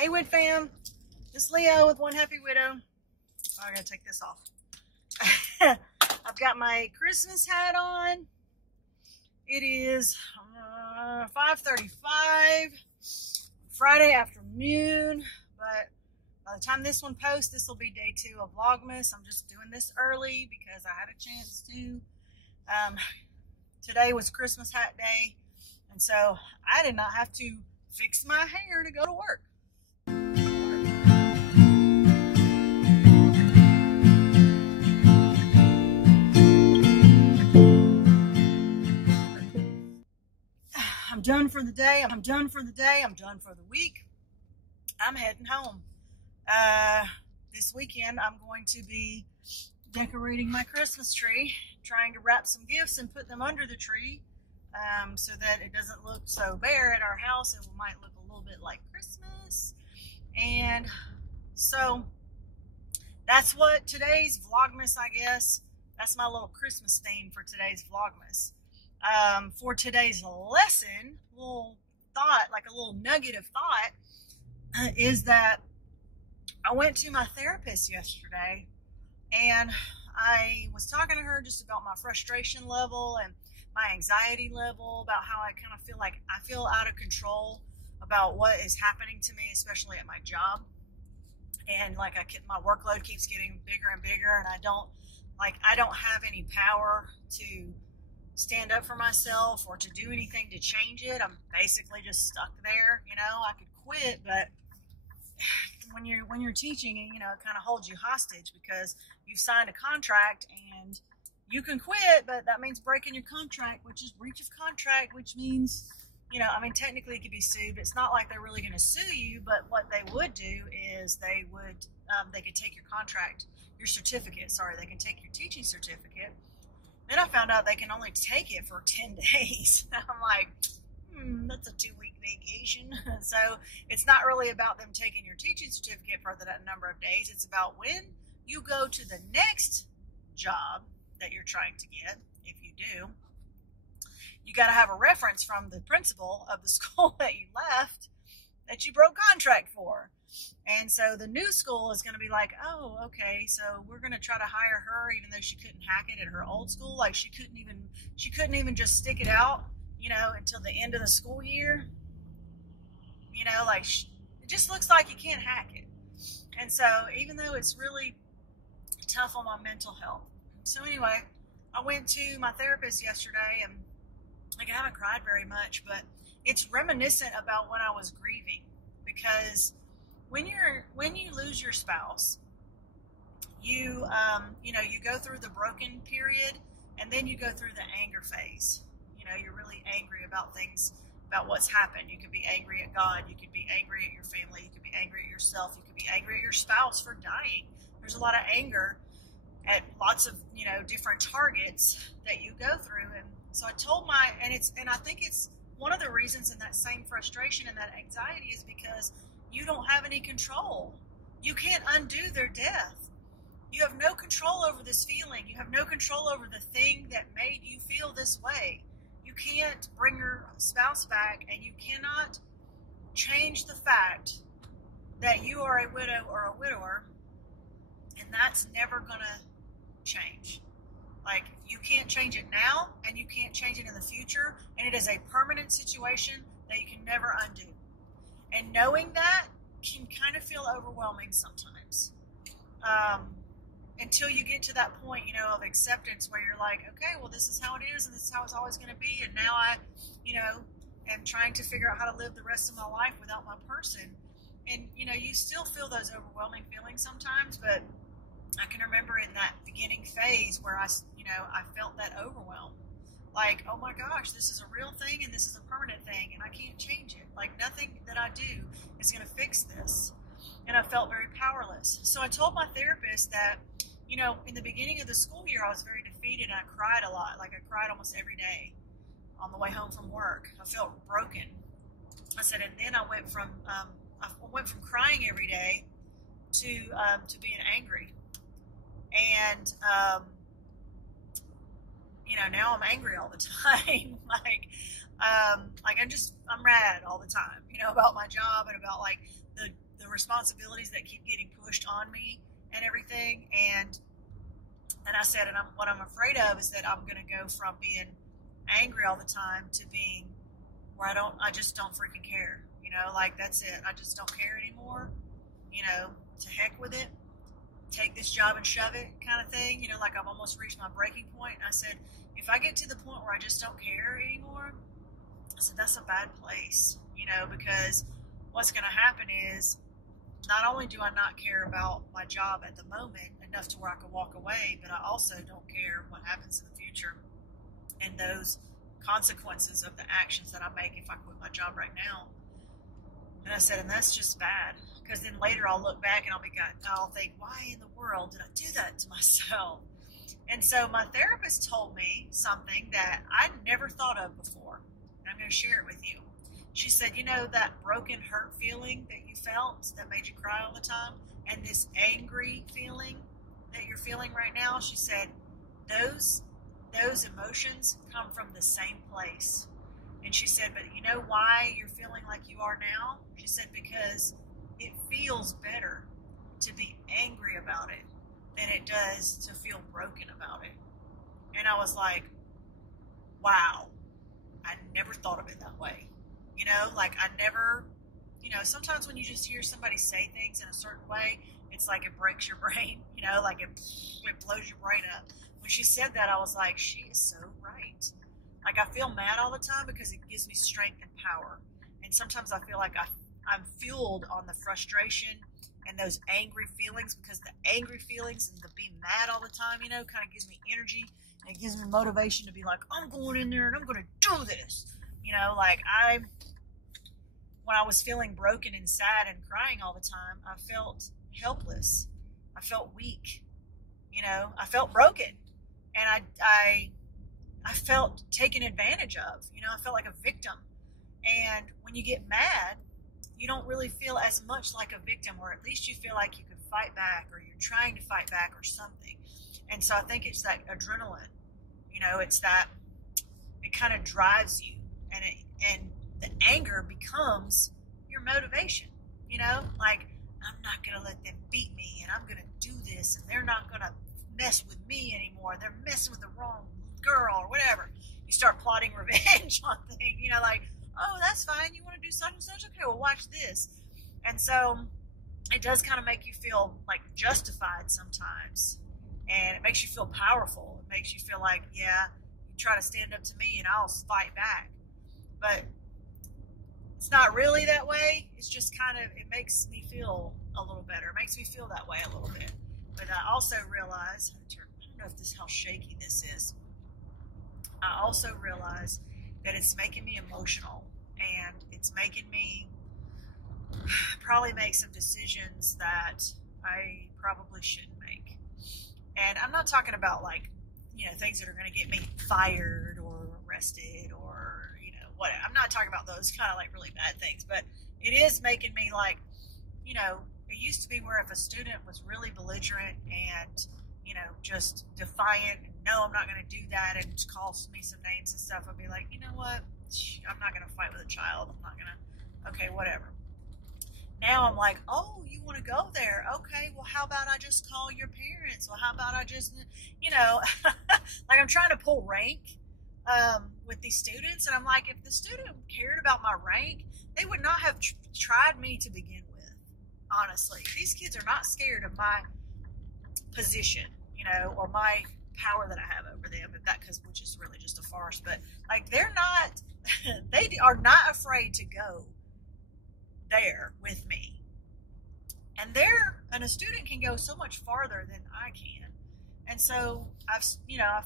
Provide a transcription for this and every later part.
Hey, Wid fam. This is Leo with One Happy Widow. Oh, I gotta take this off. I've got my Christmas hat on. It is 5:35 Friday afternoon, but by the time this one posts, this will be day 2 of Vlogmas. I'm just doing this early because I had a chance to. Today was Christmas hat day, and so I did not have to fix my hair to go to work. I'm done for the day. I'm done for the day. I'm done for the week. I'm heading home. This weekend, I'm going to be decorating my Christmas tree, trying to wrap some gifts and put them under the tree so that it doesn't look so bare at our house. It might look a little bit like Christmas. And so that's what today's Vlogmas, I guess. That's my little Christmas theme for today's Vlogmas. For today's lesson, little thought, like a little nugget of thought, is that I went to my therapist yesterday, and I was talking to her just about my frustration level and my anxiety level, about how I kind of feel like I feel out of control about what is happening to me, especially at my job. And like my workload keeps getting bigger and bigger, and I don't have any power to stand up for myself or to do anything to change it. I'm basically just stuck there. You know, I could quit, but when you're teaching, you know, it kind of holds you hostage because you've signed a contract and you can quit, but that means breaking your contract, which is breach of contract, which means, you know, I mean, technically it could be sued, but it's not like they're really going to sue you. But what they would do is they could take your contract, your certificate, sorry, they can take your teaching certificate. Then I found out they can only take it for 10 days. I'm like, that's a 2-week vacation. So it's not really about them taking your teaching certificate for that number of days. It's about when you go to the next job that you're trying to get, if you do, you got to have a reference from the principal of the school that you left that you broke contract for. And so the new school is going to be like, oh, okay, so we're going to try to hire her even though she couldn't hack it at her old school. Like she couldn't even just stick it out, you know, until the end of the school year. You know, like it just looks like you can't hack it. And so even though it's really tough on my mental health. So anyway, I went to my therapist yesterday, and like I haven't cried very much, but it's reminiscent about when I was grieving, because when you lose your spouse, you go through the broken period, and then you go through the anger phase. You know, you're really angry about things, about what's happened. You could be angry at God. You could be angry at your family. You could be angry at yourself. You could be angry at your spouse for dying. There's a lot of anger at lots of, you know, different targets that you go through. And so I told and I think it's one of the reasons in that same frustration and that anxiety is because you don't have any control. You can't undo their death. You have no control over this feeling. You have no control over the thing that made you feel this way. You can't bring your spouse back, and you cannot change the fact that you are a widow or a widower, and that's never going to change. Like, you can't change it now, and you can't change it in the future, and it is a permanent situation that you can never undo. And knowing that can kind of feel overwhelming sometimes, until you get to that point, you know, of acceptance where you're like, okay, well, this is how it is, and this is how it's always going to be, and now I, you know, am trying to figure out how to live the rest of my life without my person. And, you know, you still feel those overwhelming feelings sometimes, but I can remember in that beginning phase where I felt that overwhelm. Like, oh my gosh, this is a real thing and this is a permanent thing and I can't change it. Like, nothing that I do is going to fix this. And I felt very powerless. So I told my therapist that, you know, in the beginning of the school year, I was very defeated and I cried a lot. Like, I cried almost every day on the way home from work. I felt broken. I said, and then I went from crying every day to being angry. And, you know, now I'm angry all the time. I'm rad all the time, you know, about my job and about like the the responsibilities that keep getting pushed on me and everything. And I said, and what I'm afraid of is that I'm going to go from being angry all the time to being where I just don't freaking care. You know, like, that's it. I just don't care anymore. You know, to heck with it. Take this job and shove it kind of thing. You know, like, I've almost reached my breaking point. I said, if I get to the point where I just don't care anymore, I said, that's a bad place, you know, because what's going to happen is not only do I not care about my job at the moment enough to where I can walk away, but I also don't care what happens in the future and those consequences of the actions that I make if I quit my job right now. And I said, and that's just bad, because then later I'll look back and I'll think, why in the world did I do that to myself? And so my therapist told me something that I'd never thought of before. I'm going to share it with you. She said, you know, that broken, hurt feeling that you felt that made you cry all the time, and this angry feeling that you're feeling right now, she said, those emotions come from the same place. And she said, but you know why you're feeling like you are now? She said, because it feels better to be angry about it than it does to feel broken about it. And I was like, wow. I never thought of it that way. You know, like, I never, you know, sometimes when you just hear somebody say things in a certain way, it's like it breaks your brain, you know, like it blows your brain up. When she said that, I was like, she is so right. Like, I feel mad all the time because it gives me strength and power. And sometimes I feel like I'm fueled on the frustration and those angry feelings, because the angry feelings and the being mad all the time, you know, kind of gives me energy. It gives me motivation to be like, I'm going in there and I'm going to do this. You know, like, when I was feeling broken and sad and crying all the time, I felt helpless. I felt weak. You know, I felt broken. And I felt taken advantage of. You know, I felt like a victim. And when you get mad, you don't really feel as much like a victim, or at least you feel like you can fight back, or you're trying to fight back or something. And so I think it's that adrenaline, you know, it's that it kind of drives you, and the anger becomes your motivation, you know, like, I'm not going to let them beat me, and I'm going to do this, and they're not going to mess with me anymore. They're messing with the wrong girl or whatever. You start plotting revenge on things, you know, like, oh, that's fine. You want to do such and such? Okay, well, watch this. And so it does kind of make you feel like justified sometimes. And it makes you feel powerful. It makes you feel like, yeah, you try to stand up to me and I'll fight back. But it's not really that way. It's just kind of, it makes me feel a little better. It makes me feel that way a little bit. But I also realize, I don't know if how shaky this is. I also realize that it's making me emotional, and it's making me probably make some decisions that I probably shouldn't make. And I'm not talking about, like, you know, things that are going to get me fired or arrested or, you know, what. I'm not talking about those kind of like really bad things, but it is making me, like, you know, it used to be where if a student was really belligerent and, you know, just defiant, no, I'm not going to do that, and call me some names and stuff, I'd be like, you know what, I'm not going to fight with a child. I'm not going to, okay, whatever. Now I'm like, oh, you want to go there? Okay, well, how about I just call your parents? Well, how about I just, you know, like, I'm trying to pull rank with these students, and I'm like, if the student cared about my rank, they would not have tried me to begin with, honestly. These kids are not scared of my position, you know, or my power that I have over them, which is really just a farce. But, like, they're not, they are not afraid to go there with me. And a student can go so much farther than I can. And so I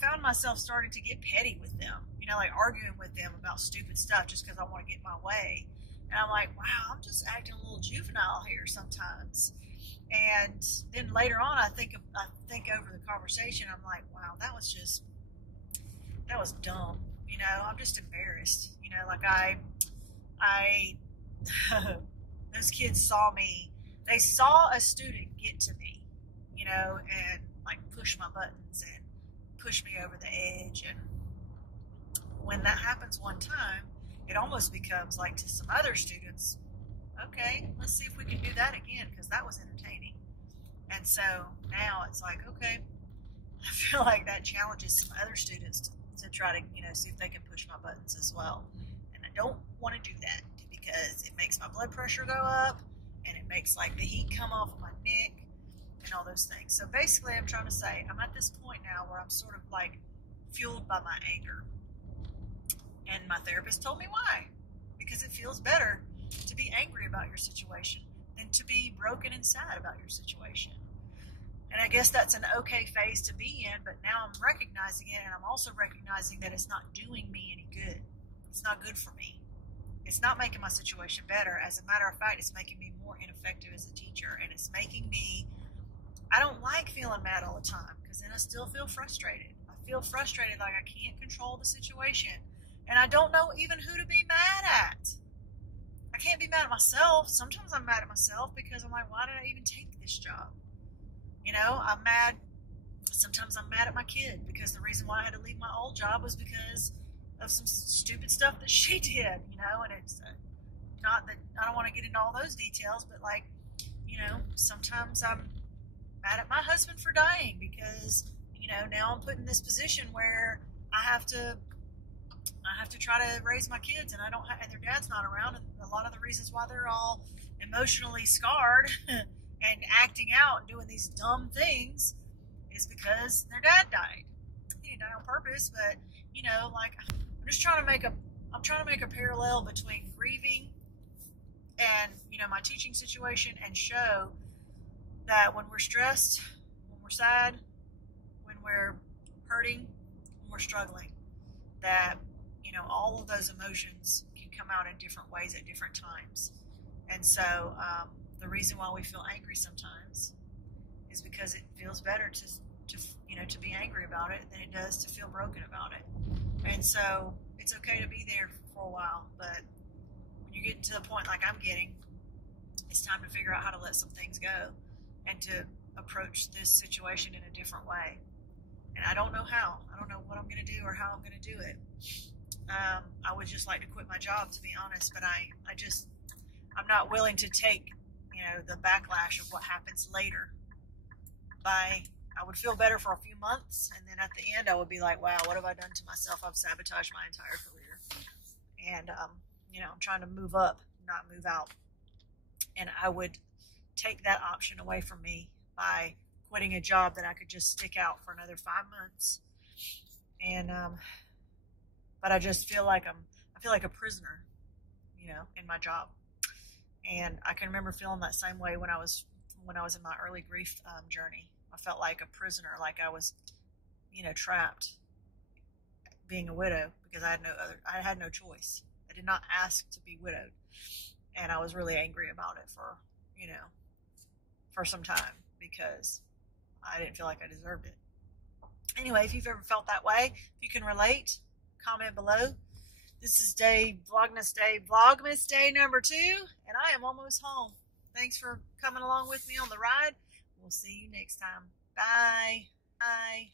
found myself starting to get petty with them, you know, like arguing with them about stupid stuff just because I want to get my way. And I'm like, wow, I'm just acting a little juvenile here sometimes. And then later on, I think over the conversation, I'm like, wow, that was dumb. You know, I'm just embarrassed. You know, like those kids they saw a student get to me, you know, and like push my buttons and push me over the edge. And when that happens one time, it almost becomes like to some other students, okay, let's see if we can do that again, because that was entertaining. And so now it's like, okay, I feel like that challenges some other students to try to, see if they can push my buttons as well. And I don't want to do that because it makes my blood pressure go up and it makes like the heat come off of my neck and all those things. So basically I'm trying to say I'm at this point now where I'm sort of like fueled by my anger. And my therapist told me why. Because it feels better to be angry about your situation than to be broken and sad about your situation. And I guess that's an okay phase to be in, but now I'm recognizing it, and I'm also recognizing that it's not doing me any good. It's not good for me. It's not making my situation better. As a matter of fact, it's making me more ineffective as a teacher, and it's making me, I don't like feeling mad all the time, because then I still feel frustrated. I feel frustrated like I can't control the situation, and I don't know even who to be mad at. I can't be mad at myself. Sometimes I'm mad at myself because I'm like, why did I even take this job? I'm mad. Sometimes I'm mad at my kid because the reason why I had to leave my old job was because of some stupid stuff that she did, and it's not that I don't want to get into all those details, but sometimes I'm mad at my husband for dying because, now I'm put in this position where I have to try to raise my kids, and and their dad's not around, and a lot of the reasons why they're all emotionally scarred and acting out and doing these dumb things is because their dad died. He didn't die on purpose, but I'm just trying to make a parallel between grieving and my teaching situation, and show that when we're stressed, when we're sad, when we're hurting, when we're struggling, that all of those emotions can come out in different ways at different times. And so the reason why we feel angry sometimes is because it feels better to be angry about it than it does to feel broken about it. And so it's okay to be there for a while, but when you're getting to the point like I'm getting, it's time to figure out how to let some things go and to approach this situation in a different way. And I don't know how. I don't know what I'm going to do or how I'm going to do it. I would just like to quit my job, to be honest, but I'm not willing to take, the backlash of what happens later. I would feel better for a few months, and then at the end I would be like, wow, what have I done to myself? I've sabotaged my entire career. And, I'm trying to move up, not move out. And I would take that option away from me by quitting a job that I could just stick out for another 5 months. And, but I just feel like I feel like a prisoner, in my job. And I can remember feeling that same way when I was in my early grief journey. I felt like a prisoner, like I was, trapped being a widow because I had no choice. I did not ask to be widowed. And I was really angry about it for some time because I didn't feel like I deserved it. Anyway, if you've ever felt that way, if you can relate, comment below. This is Vlogmas Day number 2, and I am almost home. Thanks for coming along with me on the ride. We'll see you next time. Bye. Bye.